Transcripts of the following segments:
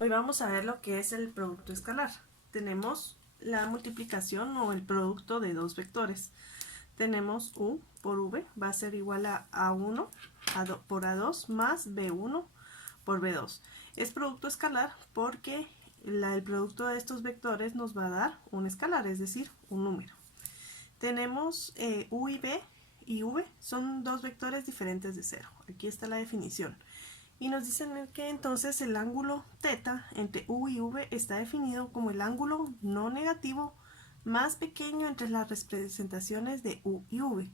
Hoy vamos a ver lo que es el producto escalar. Tenemos la multiplicación o el producto de dos vectores. Tenemos u por v va a ser igual a a1 por a2 más b1 por b2. Es producto escalar porque el producto de estos vectores nos va a dar un escalar, es decir, un número. Tenemos u y v son dos vectores diferentes de cero. Aquí está la definición. Y nos dicen que entonces el ángulo θ entre u y v está definido como el ángulo no negativo más pequeño entre las representaciones de u y v,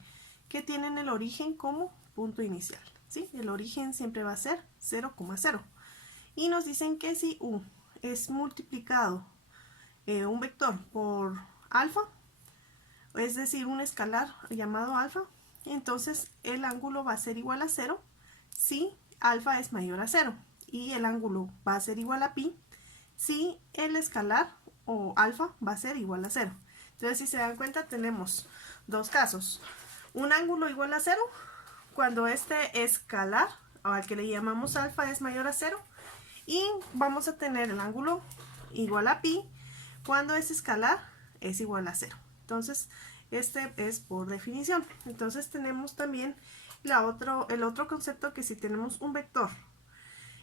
que tienen el origen como punto inicial. ¿Sí? El origen siempre va a ser 0,0. Y nos dicen que si u es multiplicado un vector por alfa, es decir, un escalar llamado alfa, entonces el ángulo va a ser igual a 0 si alfa es mayor a 0, y el ángulo va a ser igual a pi si el escalar o alfa va a ser igual a 0. Entonces, si se dan cuenta, tenemos dos casos. Un ángulo igual a 0 cuando este escalar, o al que le llamamos alfa, es mayor a 0, y vamos a tener el ángulo igual a pi cuando ese escalar es igual a 0. Entonces, este es por definición. Entonces, tenemos también el otro concepto, que si tenemos un vector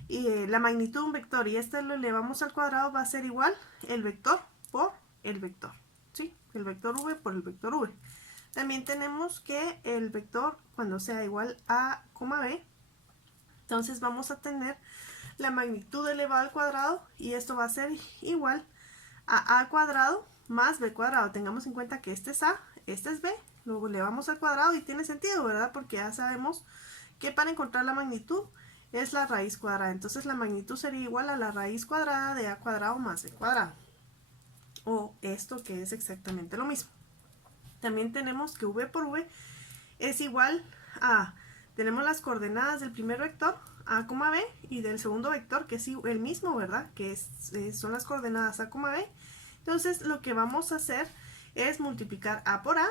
y la magnitud de un vector y este lo elevamos al cuadrado, va a ser igual el vector por el vector, ¿sí? El vector v por el vector v. También tenemos que el vector, cuando sea igual a, b, entonces vamos a tener la magnitud elevada al cuadrado, y esto va a ser igual a cuadrado más b cuadrado. Tengamos en cuenta que este es a, este es b, luego elevamos al cuadrado y tiene sentido, ¿verdad? Porque ya sabemos que para encontrar la magnitud es la raíz cuadrada. Entonces la magnitud sería igual a la raíz cuadrada de a cuadrado más b cuadrado. O esto, que es exactamente lo mismo. También tenemos que v por v es igual a, tenemos las coordenadas del primer vector, a, b, y del segundo vector, que es el mismo, ¿verdad? Que son las coordenadas a, b. Entonces lo que vamos a hacer es multiplicar a por a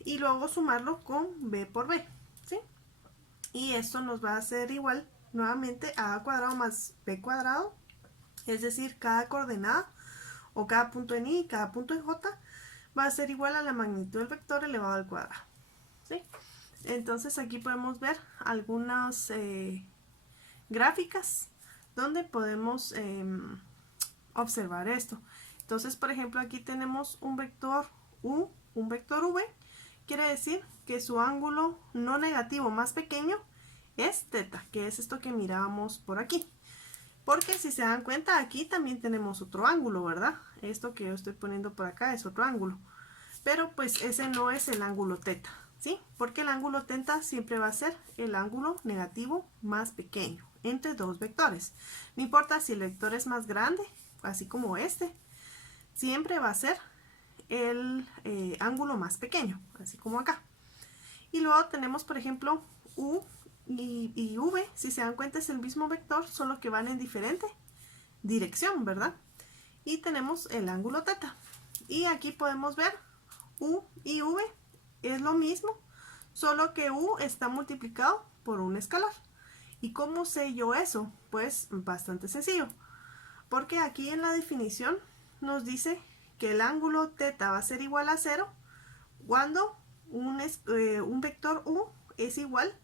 y luego sumarlo con b por b, ¿sí? Y esto nos va a hacer igual nuevamente a cuadrado más b cuadrado, es decir, cada coordenada o cada punto en i y cada punto en j va a ser igual a la magnitud del vector elevado al cuadrado, ¿sí? Entonces aquí podemos ver algunas gráficas donde podemos observar esto. Entonces, por ejemplo, aquí tenemos un vector u, un vector v, quiere decir que su ángulo no negativo más pequeño es θ, que es esto que mirábamos por aquí. Porque si se dan cuenta, aquí también tenemos otro ángulo, ¿verdad? Esto que yo estoy poniendo por acá es otro ángulo. Pero pues ese no es el ángulo θ, ¿sí? Porque el ángulo θ siempre va a ser el ángulo negativo más pequeño entre dos vectores. No importa si el vector es más grande, así como este, siempre va a ser el ángulo más pequeño, así como acá. Y luego tenemos, por ejemplo, u y v, si se dan cuenta es el mismo vector, solo que van en diferente dirección, ¿verdad? Y tenemos el ángulo θ. Y aquí podemos ver u y v es lo mismo, solo que u está multiplicado por un escalar. ¿Y cómo sé yo eso? Pues bastante sencillo, porque aquí en la definición nos dice que el ángulo θ va a ser igual a 0 cuando un vector u es igual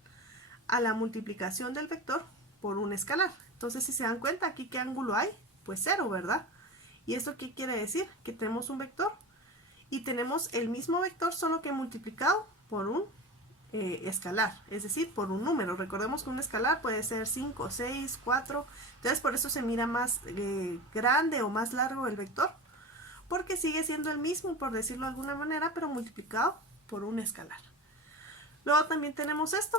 a la multiplicación del vector por un escalar. Entonces, si se dan cuenta, aquí ¿qué ángulo hay? Pues 0, ¿verdad? ¿Y esto qué quiere decir? Que tenemos un vector y tenemos el mismo vector, solo que multiplicado por un escalar, es decir, por un número. Recordemos que un escalar puede ser 5, 6, 4, entonces por eso se mira más grande o más largo el vector, porque sigue siendo el mismo, por decirlo de alguna manera, pero multiplicado por un escalar. Luego también tenemos esto,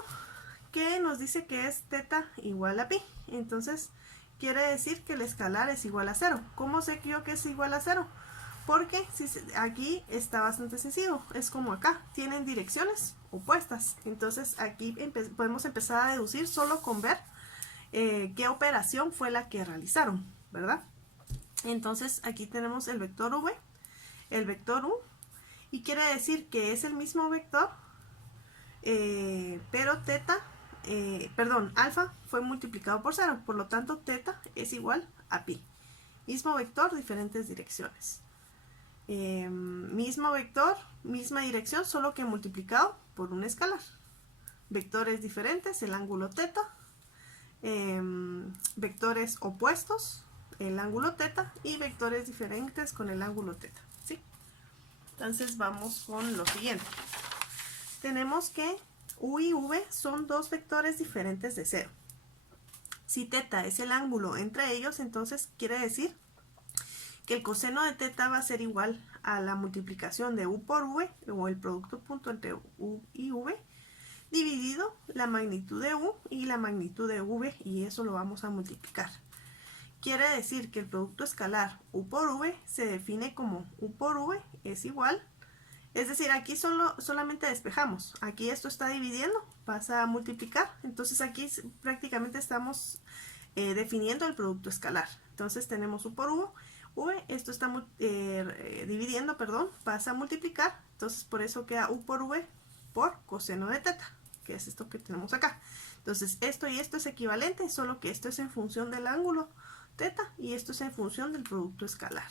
que nos dice que es θ igual a pi. Entonces quiere decir que el escalar es igual a 0. ¿Cómo sé yo que es igual a 0? Porque aquí está bastante sencillo, es como acá, tienen direcciones opuestas. Entonces aquí podemos empezar a deducir solo con ver qué operación fue la que realizaron, ¿verdad? Entonces aquí tenemos el vector v, el vector u, y quiere decir que es el mismo vector, pero alfa fue multiplicado por 0, por lo tanto θ es igual a pi. Mismo vector, diferentes direcciones. Mismo vector, misma dirección, solo que multiplicado por un escalar. Vectores diferentes, el ángulo teta. Vectores opuestos, el ángulo teta, y vectores diferentes con el ángulo teta, ¿sí? Entonces vamos con lo siguiente. Tenemos que u y v son dos vectores diferentes de 0. Si teta es el ángulo entre ellos, entonces quiere decir que el coseno de teta va a ser igual a la multiplicación de u por v, o el producto punto entre u y v, dividido la magnitud de u y la magnitud de v, y eso lo vamos a multiplicar. Quiere decir que el producto escalar u por v se define como u por v es igual, es decir, aquí solamente despejamos, aquí esto está dividiendo, pasa a multiplicar, entonces aquí prácticamente estamos definiendo el producto escalar. Entonces tenemos u por v, esto está dividiendo, perdón, pasa a multiplicar, entonces por eso queda u por v por coseno de teta, que es esto que tenemos acá. Entonces esto y esto es equivalente, solo que esto es en función del ángulo teta y esto es en función del producto escalar.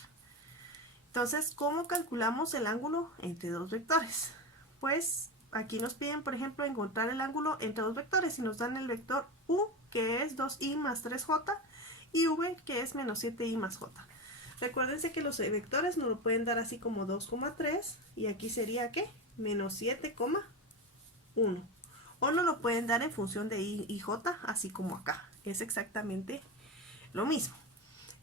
Entonces, ¿cómo calculamos el ángulo entre dos vectores? Pues aquí nos piden, por ejemplo, encontrar el ángulo entre dos vectores y nos dan el vector u, que es 2i más 3j, y v, que es menos 7i más j. Recuérdense que los vectores nos lo pueden dar así como 2,3, y aquí sería, ¿qué? Menos 7,1. O nos lo pueden dar en función de i y j, así como acá. Es exactamente lo mismo.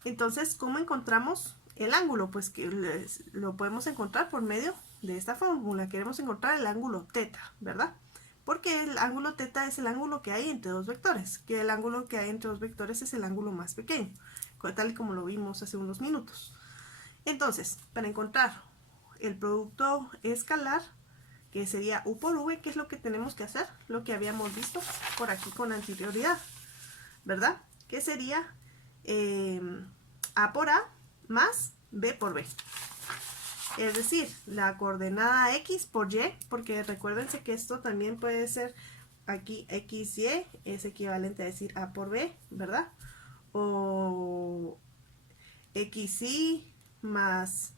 Entonces, ¿cómo encontramos el ángulo? Pues que lo podemos encontrar por medio de esta fórmula. Queremos encontrar el ángulo teta, ¿verdad? Porque el ángulo teta es el ángulo que hay entre dos vectores, que el ángulo que hay entre dos vectores es el ángulo más pequeño, tal y como lo vimos hace unos minutos. Entonces, para encontrar el producto escalar, que sería u por v, ¿qué es lo que tenemos que hacer? Lo que habíamos visto por aquí con anterioridad, ¿verdad? Que sería a por a más b por b. Es decir, la coordenada x por y, porque recuérdense que esto también puede ser aquí x, y, es equivalente a decir a por b, ¿verdad? O xy más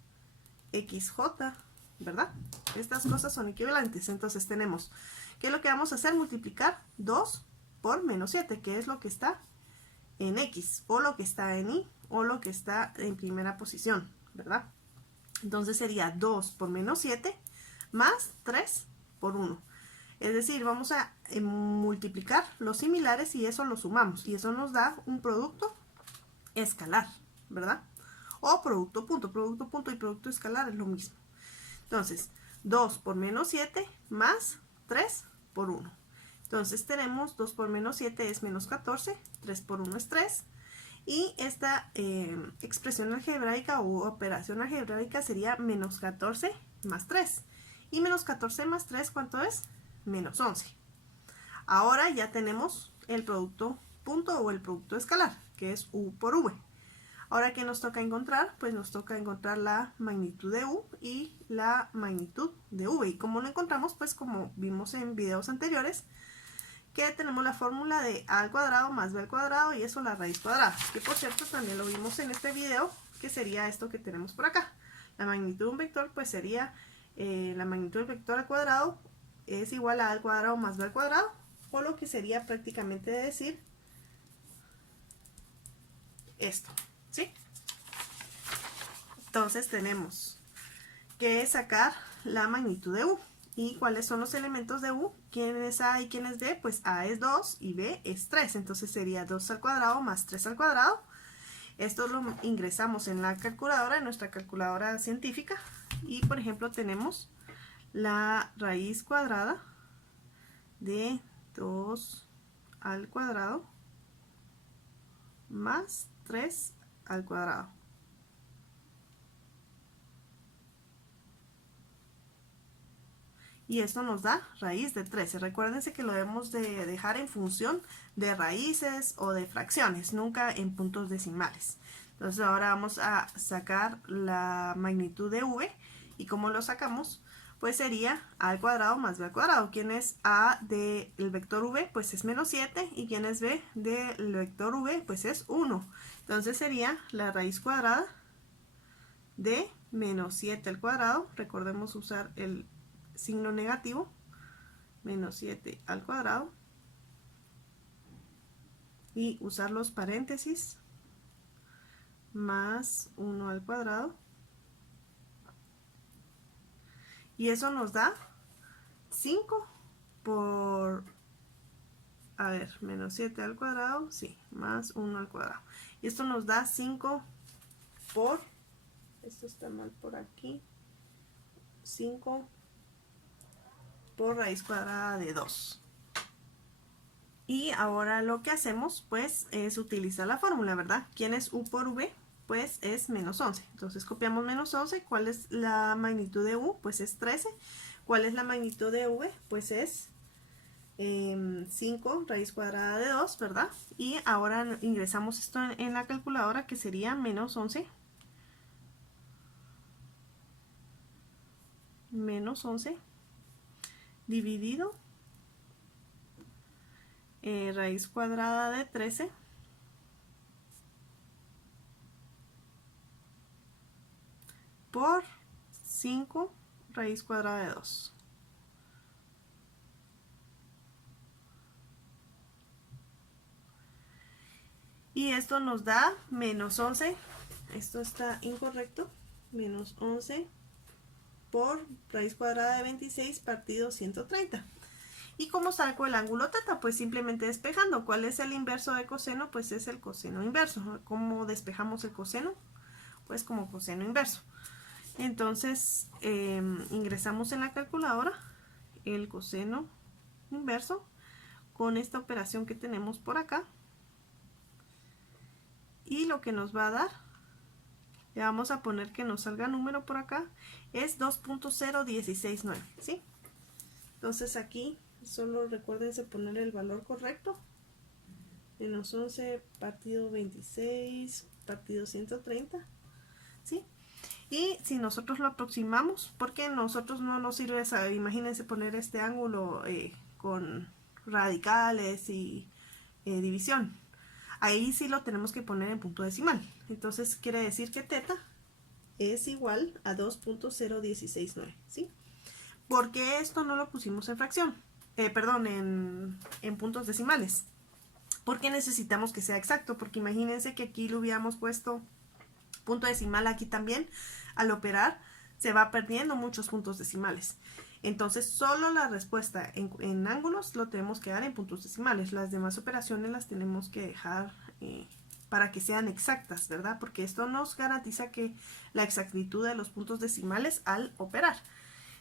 xj, ¿verdad? Estas cosas son equivalentes. Entonces tenemos, ¿qué es lo que vamos a hacer? Multiplicar 2 por menos 7, que es lo que está en x, o lo que está en y, o lo que está en primera posición, ¿verdad? Entonces sería 2 por menos 7 más 3 por 1. Es decir, vamos a multiplicar los similares y eso lo sumamos. Y eso nos da un producto escalar, ¿verdad? O producto punto y producto escalar es lo mismo. Entonces, 2 por menos 7 más 3 por 1. Entonces tenemos 2 por menos 7 es menos 14, 3 por 1 es 3. Y esta expresión algebraica o operación algebraica sería menos 14 más 3. Y menos 14 más 3, ¿cuánto es? Menos 11. Ahora ya tenemos el producto punto o el producto escalar, que es u por v. Ahora, ¿qué nos toca encontrar? Pues nos toca encontrar la magnitud de u y la magnitud de v. ¿Y cómo lo encontramos? Pues como vimos en videos anteriores, que tenemos la fórmula de a al cuadrado más b al cuadrado y eso la raíz cuadrada, que por cierto también lo vimos en este video, que sería esto que tenemos por acá. La magnitud de un vector pues sería la magnitud del vector al cuadrado es igual a al cuadrado más b al cuadrado, o lo que sería prácticamente decir esto, ¿sí? Entonces tenemos que sacar la magnitud de u. ¿Y cuáles son los elementos de u? ¿Quién es a y quién es b? Pues a es 2 y b es 3. Entonces sería 2 al cuadrado más 3 al cuadrado. Esto lo ingresamos en la calculadora, en nuestra calculadora científica. Y por ejemplo tenemos la raíz cuadrada de 2 al cuadrado más 3 al cuadrado. Y esto nos da raíz de 13. Recuérdense que lo debemos de dejar en función de raíces o de fracciones, nunca en puntos decimales. Entonces ahora vamos a sacar la magnitud de v. ¿Y cómo lo sacamos? Pues sería a al cuadrado más b al cuadrado. ¿Quién es a del vector v? Pues es menos 7. ¿Y quién es b del vector v? Pues es 1. Entonces sería la raíz cuadrada de menos 7 al cuadrado. Recordemos usar el signo negativo. Menos 7 al cuadrado. Y usar los paréntesis. Más 1 al cuadrado. Y eso nos da 5 por... A ver, menos 7 al cuadrado, sí, más 1 al cuadrado. Y esto nos da 5 por... Esto está mal por aquí. 5 por raíz cuadrada de 2. Y ahora lo que hacemos, pues, es utilizar la fórmula, ¿verdad? ¿Quién es u por v? Pues es menos 11. Entonces copiamos menos 11. ¿Cuál es la magnitud de u? Pues es 13. ¿Cuál es la magnitud de v? Pues es 5 raíz cuadrada de 2, ¿verdad? Y ahora ingresamos esto en la calculadora, que sería menos 11. Menos 11 dividido raíz cuadrada de 13 por 5 raíz cuadrada de 2. Y esto nos da menos 11, esto está incorrecto, menos 11 por raíz cuadrada de 26 partido 130. ¿Y cómo saco el ángulo teta? Pues simplemente despejando. ¿Cuál es el inverso de coseno? Pues es el coseno inverso. ¿Cómo despejamos el coseno? Pues como coseno inverso. Entonces ingresamos en la calculadora el coseno inverso con esta operación que tenemos por acá. Y lo que nos va a dar, le vamos a poner que nos salga número por acá, es 2.0169, ¿sí? Entonces aquí solo recuérdense poner el valor correcto. Menos 11 partido 26 partido 130, ¿sí? Y si nosotros lo aproximamos, porque nosotros no nos sirve, imagínense poner este ángulo con radicales y división. Ahí sí lo tenemos que poner en punto decimal. Entonces quiere decir que teta es igual a 2.0169, ¿sí? ¿Por qué esto no lo pusimos en fracción? Perdón, en puntos decimales. Porque necesitamos que sea exacto, porque imagínense que aquí lo hubiéramos puesto punto decimal aquí también. Al operar se va perdiendo muchos puntos decimales. Entonces solo la respuesta en ángulos lo tenemos que dar en puntos decimales. Las demás operaciones las tenemos que dejar para que sean exactas, ¿verdad? Porque esto nos garantiza que la exactitud de los puntos decimales al operar.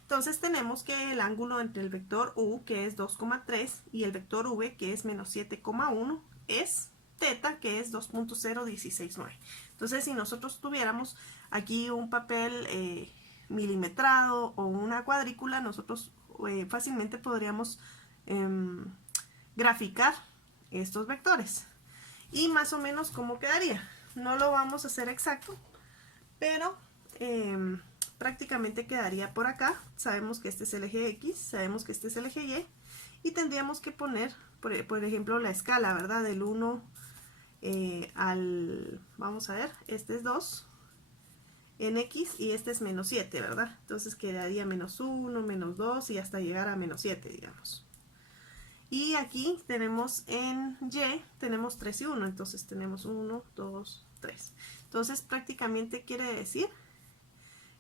Entonces tenemos que el ángulo entre el vector u, que es 2,3, y el vector v, que es menos 7,1, es teta, que es 2.0169. Entonces si nosotros tuviéramos aquí un papel milimetrado o una cuadrícula, nosotros fácilmente podríamos graficar estos vectores. Y más o menos cómo quedaría. No lo vamos a hacer exacto, pero prácticamente quedaría por acá. Sabemos que este es el eje X, sabemos que este es el eje Y, y tendríamos que poner, por ejemplo, la escala, ¿verdad? Del 1 al, vamos a ver, este es 2 en X y este es menos 7, ¿verdad? Entonces quedaría menos 1, menos 2 y hasta llegar a menos 7, digamos. Y aquí tenemos en Y, tenemos 3 y 1, entonces tenemos 1, 2, 3. Entonces prácticamente quiere decir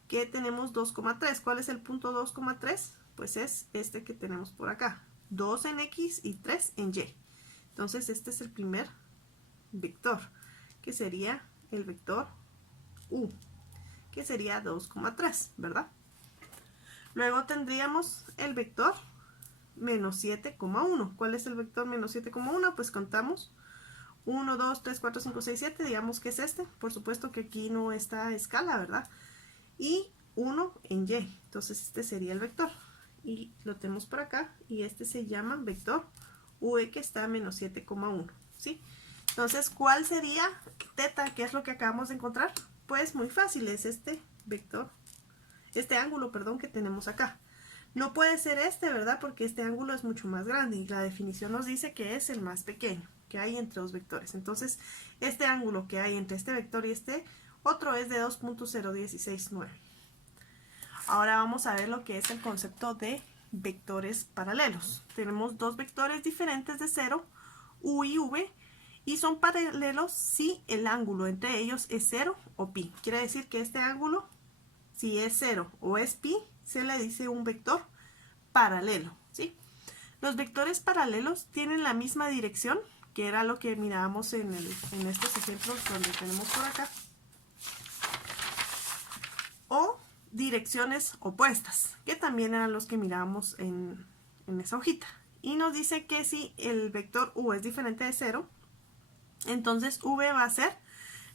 que tenemos 2,3. ¿Cuál es el punto 2,3? Pues es este que tenemos por acá. 2 en X y 3 en Y. Entonces este es el primer vector, que sería el vector U, que sería 2,3, ¿verdad? Luego tendríamos el vector menos 7,1. ¿Cuál es el vector menos 7,1? Pues contamos 1, 2, 3, 4, 5, 6, 7, digamos que es este. Por supuesto que aquí no está a escala, ¿verdad? Y 1 en Y, entonces este sería el vector. Y lo tenemos por acá, y este se llama vector UE, que está a menos 7,1, ¿sí? Entonces, ¿cuál sería teta? ¿Qué es lo que acabamos de encontrar? Pues muy fácil, es este vector, este ángulo, perdón, que tenemos acá. No puede ser este, ¿verdad? Porque este ángulo es mucho más grande y la definición nos dice que es el más pequeño. que hay entre dos vectores. Entonces, este ángulo que hay entre este vector y este otro es de 2.0169. Ahora vamos a ver lo que es el concepto de vectores paralelos. Tenemos dos vectores diferentes de 0, u y v, y son paralelos si el ángulo entre ellos es 0 o pi. Quiere decir que este ángulo, si es 0 o es pi, se le dice un vector paralelo, ¿sí? Los vectores paralelos tienen la misma dirección, que era lo que mirábamos en estos ejemplos donde tenemos por acá, o direcciones opuestas, que también eran los que mirábamos en esa hojita. Y nos dice que si el vector u es diferente de 0, entonces v va a ser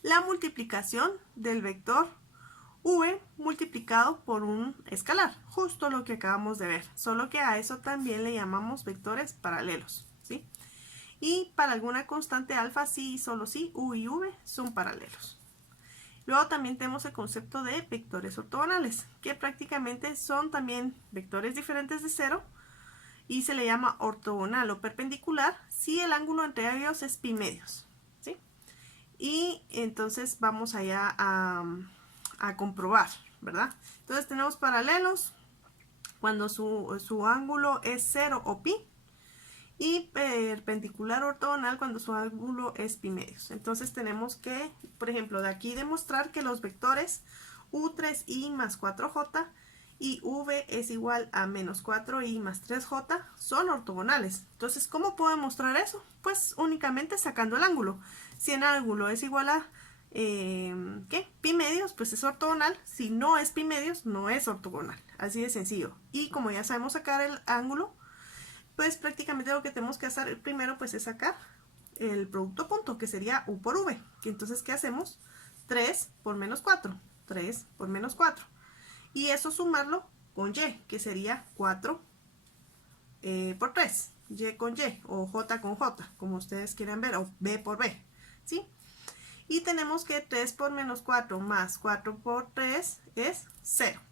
la multiplicación del vector v multiplicado por un escalar, justo lo que acabamos de ver, solo que a eso también le llamamos vectores paralelos, ¿sí? Y para alguna constante alfa, sí y solo sí, u y v son paralelos. Luego también tenemos el concepto de vectores ortogonales, que prácticamente son también vectores diferentes de 0 y se le llama ortogonal o perpendicular si el ángulo entre ellos es pi medios, ¿sí? Y entonces vamos allá a comprobar, ¿verdad? Entonces tenemos paralelos cuando su ángulo es 0 o pi, y perpendicular ortogonal cuando su ángulo es pi medios. Entonces tenemos que, por ejemplo, de aquí demostrar que los vectores u3i más 4j y v es igual a menos 4i más 3j son ortogonales. Entonces, ¿cómo puedo demostrar eso? Pues únicamente sacando el ángulo. Si el ángulo es igual a pi medios, pues es ortogonal. Si no es pi medios, no es ortogonal. Así de sencillo. Y como ya sabemos sacar el ángulo, pues prácticamente lo que tenemos que hacer primero pues es sacar el producto punto, que sería u por v. Y entonces, ¿qué hacemos? 3 por menos 4. 3 por menos 4. Y eso sumarlo con y, que sería 4 por 3. Y con y, o j con j, como ustedes quieran ver, o b por b, ¿sí? Y tenemos que 3 por menos 4 más 4 por 3 es 0.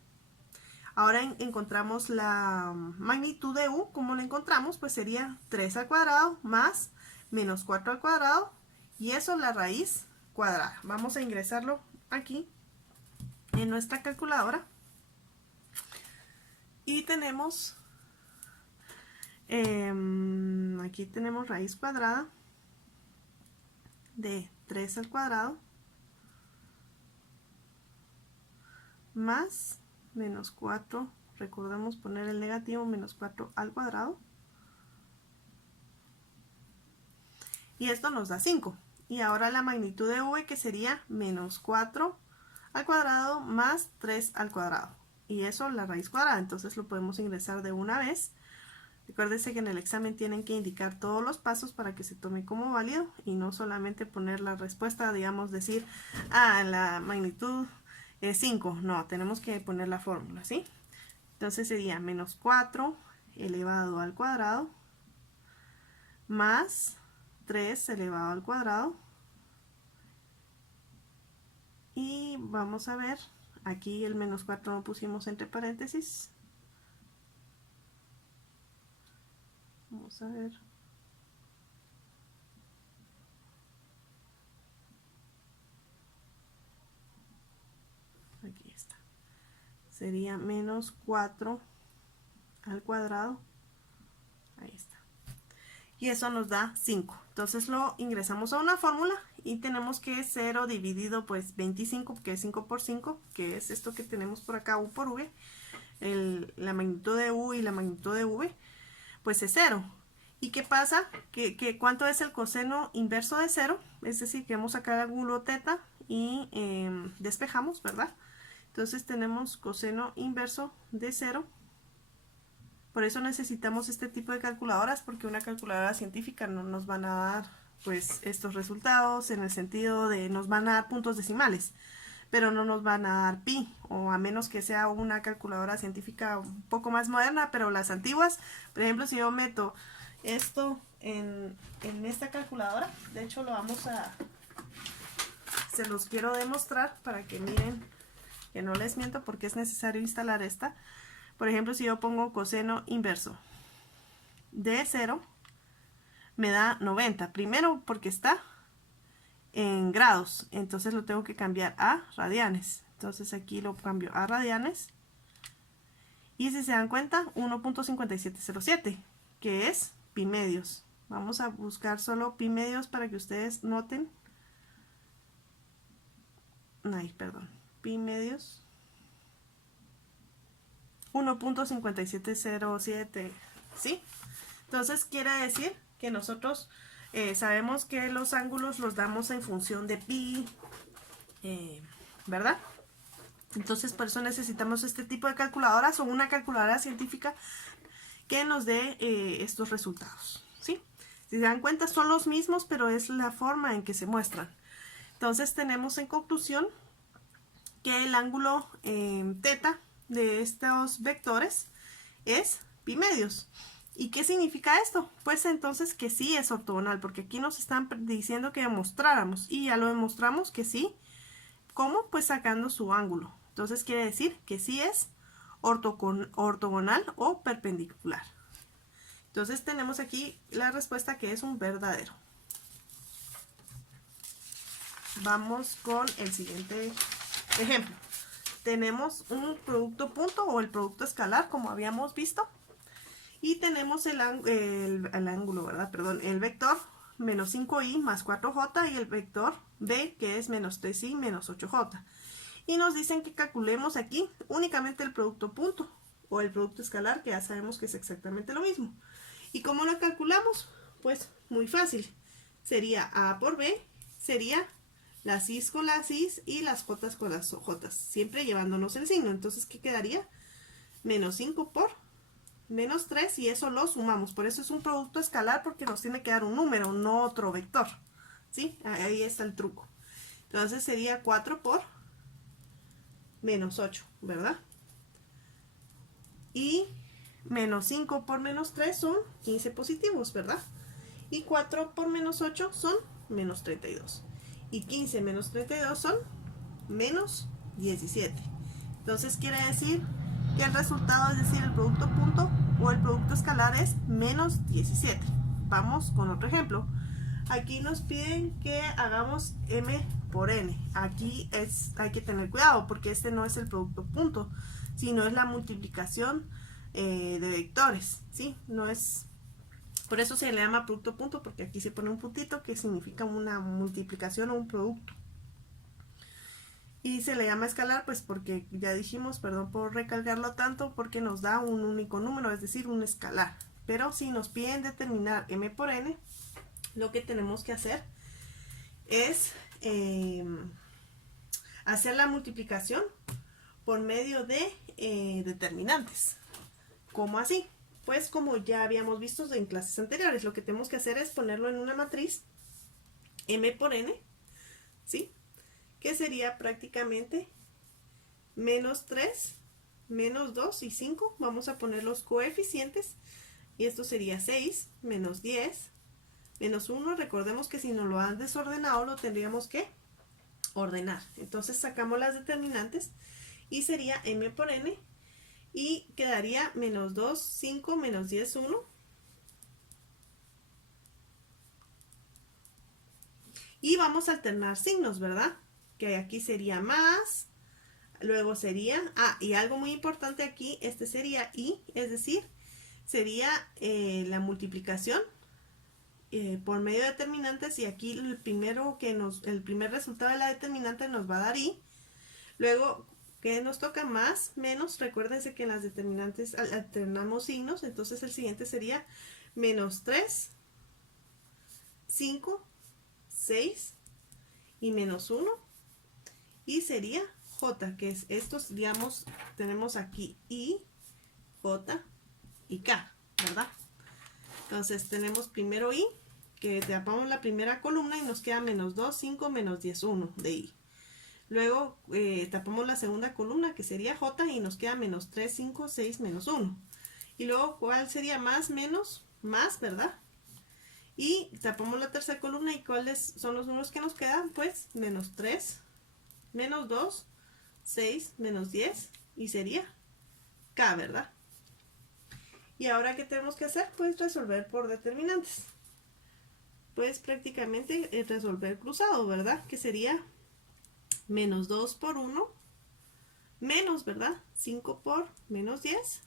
Ahora encontramos la magnitud de u. ¿Cómo la encontramos? Pues sería 3 al cuadrado más menos 4 al cuadrado, y eso es la raíz cuadrada. Vamos a ingresarlo aquí en nuestra calculadora. Y tenemos, aquí tenemos raíz cuadrada de 3 al cuadrado más menos 4, recordemos poner el negativo, menos 4 al cuadrado, y esto nos da 5. Y ahora la magnitud de v, que sería menos 4 al cuadrado más 3 al cuadrado, y eso la raíz cuadrada. Entonces lo podemos ingresar de una vez. Recuérdense que en el examen tienen que indicar todos los pasos para que se tome como válido, y no solamente poner la respuesta, digamos, decir, la magnitud es 5. No, tenemos que poner la fórmula, ¿sí? Entonces sería menos 4 elevado al cuadrado más 3 elevado al cuadrado. Y vamos a ver, aquí el menos 4 lo pusimos entre paréntesis. Vamos a ver. Aquí está. Sería menos 4 al cuadrado. Ahí está. Y eso nos da 5. Entonces lo ingresamos a una fórmula y tenemos que 0 dividido pues 25, que es 5 por 5, que es esto que tenemos por acá, u por v. La magnitud de u y la magnitud de v pues es 0. ¿Y qué pasa? ¿Cuánto es el coseno inverso de 0? Es decir, que vamos a sacar el ángulo teta y despejamos, ¿verdad? Entonces tenemos coseno inverso de 0. Por eso necesitamos este tipo de calculadoras, porque una calculadora científica no nos van a dar pues estos resultados, en el sentido de nos van a dar puntos decimales, pero no nos van a dar pi, o a menos que sea una calculadora científica un poco más moderna. Pero las antiguas, por ejemplo, si yo meto esto en esta calculadora, de hecho se los quiero demostrar para que miren que no les miento, porque es necesario instalar esta. Por ejemplo, si yo pongo coseno inverso de 0 me da 90. Primero porque está en grados, entonces lo tengo que cambiar a radianes. Entonces aquí lo cambio a radianes. Y si se dan cuenta, 1.5707, que es pi medios. Vamos a buscar solo pi medios para que ustedes noten. Ay, perdón. Pi medios. 1.5707, ¿sí? Entonces quiere decir que nosotros sabemos que los ángulos los damos en función de pi, ¿verdad? Entonces por eso necesitamos este tipo de calculadoras o una calculadora científica que nos dé estos resultados, ¿sí? Si se dan cuenta son los mismos, pero es la forma en que se muestran. Entonces tenemos en conclusión que el ángulo teta de estos vectores es pi medios. ¿Y qué significa esto? Pues entonces que sí es ortogonal, porque aquí nos están diciendo que demostráramos, y ya lo demostramos que sí. ¿Cómo? Pues sacando su ángulo. Entonces quiere decir que sí es ortogonal o perpendicular. Entonces tenemos aquí la respuesta que es un verdadero. Vamos con el siguiente ejemplo. Tenemos un producto punto o el producto escalar, como habíamos visto. Y tenemos el ángulo, ¿verdad? Perdón, el vector menos 5i más 4j y el vector b, que es menos 3i menos 8j. Y nos dicen que calculemos aquí únicamente el producto punto o el producto escalar, que ya sabemos que es exactamente lo mismo. ¿Y cómo lo calculamos? Pues muy fácil. Sería a por b, sería las i's con las i's y las jotas con las jotas, siempre llevándonos el signo. Entonces, ¿qué quedaría? Menos 5 por menos 3 y eso lo sumamos. Por eso es un producto escalar, porque nos tiene que dar un número, no otro vector. ¿Sí? Ahí está el truco. Entonces sería 4 por menos 8, ¿verdad? Y menos 5 por menos 3 son 15 positivos, ¿verdad? Y 4 por menos 8 son menos 32. Y 15 menos 32 son menos 17. Entonces quiere decir que el resultado, es decir, el producto punto o el producto escalar es menos 17. Vamos con otro ejemplo. Aquí nos piden que hagamos m por n. Aquí hay que tener cuidado porque este no es el producto punto, sino es la multiplicación de vectores, ¿sí? No es, por eso se le llama producto punto, porque aquí se pone un puntito que significa una multiplicación o un producto. Y se le llama escalar, pues porque ya dijimos, perdón por recalcarlo tanto, porque nos da un único número, es decir, un escalar. Pero si nos piden determinar m por n, lo que tenemos que hacer es hacer la multiplicación por medio de determinantes. ¿Cómo así? Pues como ya habíamos visto en clases anteriores, lo que tenemos que hacer es ponerlo en una matriz m por n, ¿sí? Que sería prácticamente menos 3, menos 2 y 5. Vamos a poner los coeficientes y esto sería 6, menos 10, menos 1. Recordemos que si nos lo han desordenado lo tendríamos que ordenar. Entonces sacamos las determinantes y sería m por n y quedaría menos 2, 5, menos 10, 1. Y vamos a alternar signos, ¿verdad? Que aquí sería más, luego sería, y algo muy importante aquí, este sería y, es decir, sería la multiplicación por medio de determinantes, y aquí el primer resultado de la determinante nos va a dar y. Luego, ¿qué nos toca? Más, menos. Recuérdense que en las determinantes alternamos signos, entonces el siguiente sería menos 3, 5, 6 y menos 1. Y sería j, que es estos, digamos, tenemos aquí i, j y k, ¿verdad? Entonces tenemos primero i, que tapamos la primera columna y nos queda menos 2, 5, menos 10, 1 de i. Luego tapamos la segunda columna, que sería j, y nos queda menos 3, 5, 6, menos 1. Y luego, ¿cuál sería más, menos? Más, ¿verdad? Y tapamos la tercera columna, ¿y cuáles son los números que nos quedan? Pues menos 3, menos 2, 6, menos 10, y sería k, ¿verdad? Y ahora, ¿qué tenemos que hacer? Pues resolver por determinantes. pues prácticamente resolver cruzado, ¿verdad? Que sería menos 2 por 1, menos, ¿verdad? 5 por menos 10.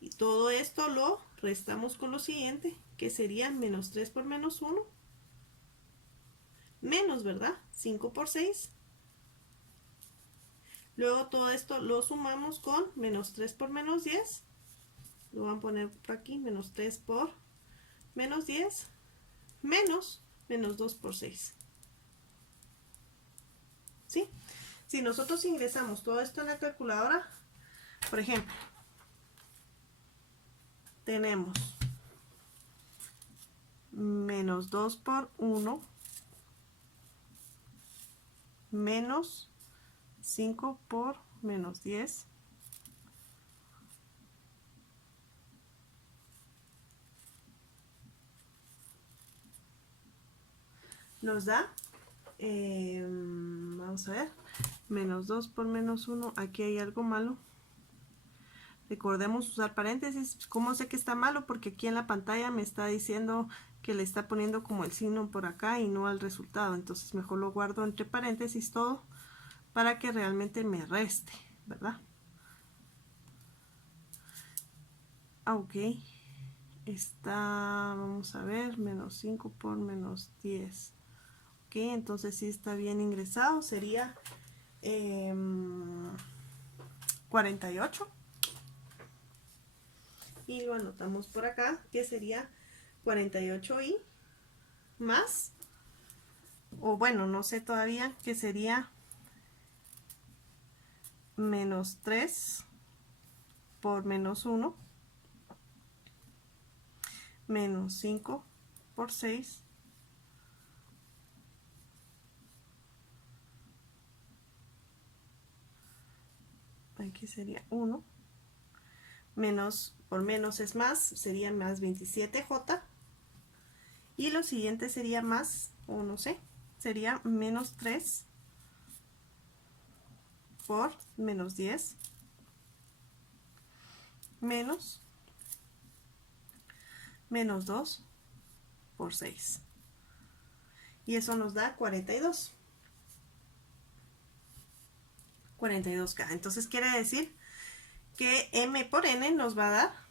Y todo esto lo restamos con lo siguiente, que sería menos 3 por menos 1, menos, ¿verdad? 5 por 6. Luego todo esto lo sumamos con menos 3 por menos 10. Lo van a poner por aquí, menos 3 por menos 10, menos 2 por 6. ¿Sí? Si nosotros ingresamos todo esto en la calculadora, por ejemplo, tenemos menos 2 por 1 menos 5 por menos 10 nos da, vamos a ver, menos 2 por menos 1, aquí hay algo malo. Recordemos usar paréntesis. ¿Cómo sé que está malo? Porque aquí en la pantalla me está diciendo que le está poniendo como el signo por acá y no al resultado. Entonces mejor lo guardo entre paréntesis todo para que realmente me reste, ¿verdad? Ok. Está, vamos a ver, menos 5 por menos 10. Ok, entonces sí está bien ingresado. Sería 48. Y lo anotamos por acá, que sería 48i más, o bueno, no sé todavía, que sería menos 3 por menos 1, menos 5 por 6, aquí sería 1, menos por menos es más, sería más 27j, y lo siguiente sería más, o no sé, sería menos 3 por menos 10, menos 2 por 6. Y eso nos da 42. 42K. Entonces quiere decir que m por n nos va a dar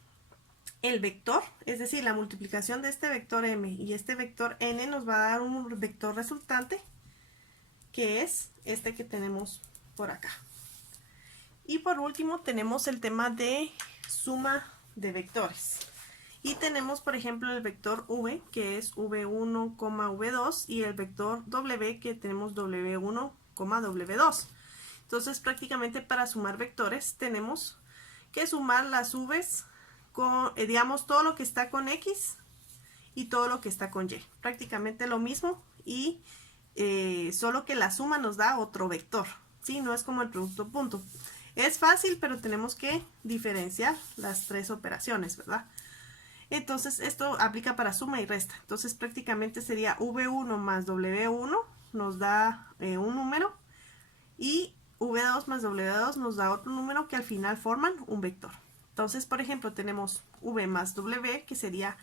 el vector, es decir, la multiplicación de este vector m y este vector n nos va a dar un vector resultante, que es este que tenemos por acá. Y por último tenemos el tema de suma de vectores. Y tenemos, por ejemplo, el vector v, que es v1, v2, y el vector w, que tenemos w1, w2. Entonces, prácticamente para sumar vectores tenemos que sumar las v's con, digamos, todo lo que está con x y todo lo que está con y. Prácticamente lo mismo, y solo que la suma nos da otro vector, ¿sí? No es como el producto punto. Es fácil, pero tenemos que diferenciar las tres operaciones, ¿verdad? Entonces esto aplica para suma y resta. Entonces prácticamente sería v1 más w1 nos da un número, y v2 más w2 nos da otro número, que al final forman un vector. Entonces, por ejemplo, tenemos v más w, que sería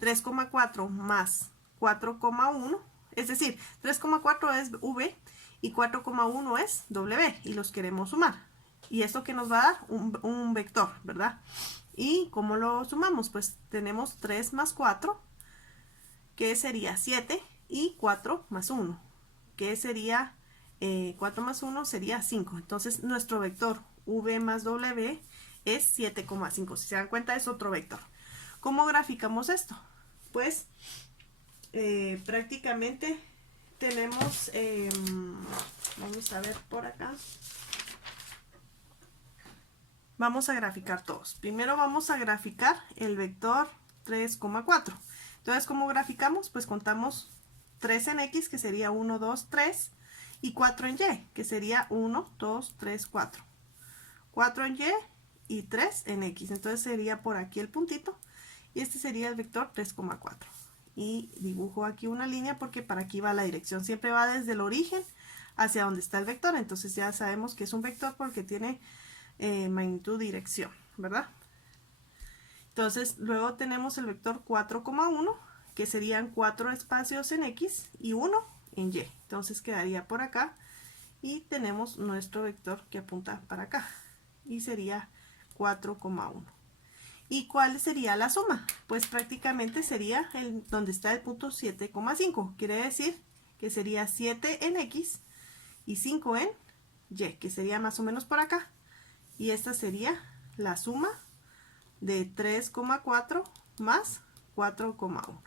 3,4 más 4,1, es decir, 3,4 es v y 4,1 es w, y los queremos sumar. Y esto que nos va a dar un vector, ¿verdad? ¿Y cómo lo sumamos? Pues tenemos 3 más 4, que sería 7, y 4 más 1, que sería 4 más 1 sería 5. Entonces nuestro vector v más w es 7,5. Si se dan cuenta, es otro vector. ¿Cómo graficamos esto? Pues prácticamente tenemos, vamos a ver por acá. Vamos a graficar todos. Primero vamos a graficar el vector 3,4. Entonces, ¿cómo graficamos? Pues contamos 3 en x, que sería 1, 2, 3, y 4 en y, que sería 1, 2, 3, 4. 4 en y 3 en x. Entonces sería por aquí el puntito, y este sería el vector 3,4. Y dibujo aquí una línea porque para aquí va la dirección. Siempre va desde el origen hacia donde está el vector. Entonces ya sabemos que es un vector porque tiene magnitud dirección, ¿verdad? Entonces luego tenemos el vector 4,1, que serían 4 espacios en X y 1 en Y. Entonces quedaría por acá y tenemos nuestro vector que apunta para acá y sería 4,1. ¿Y cuál sería la suma? Pues prácticamente sería donde está el punto 7,5. Quiere decir que sería 7 en X y 5 en Y, que sería más o menos por acá. Y esta sería la suma de 3,4 más 4,1.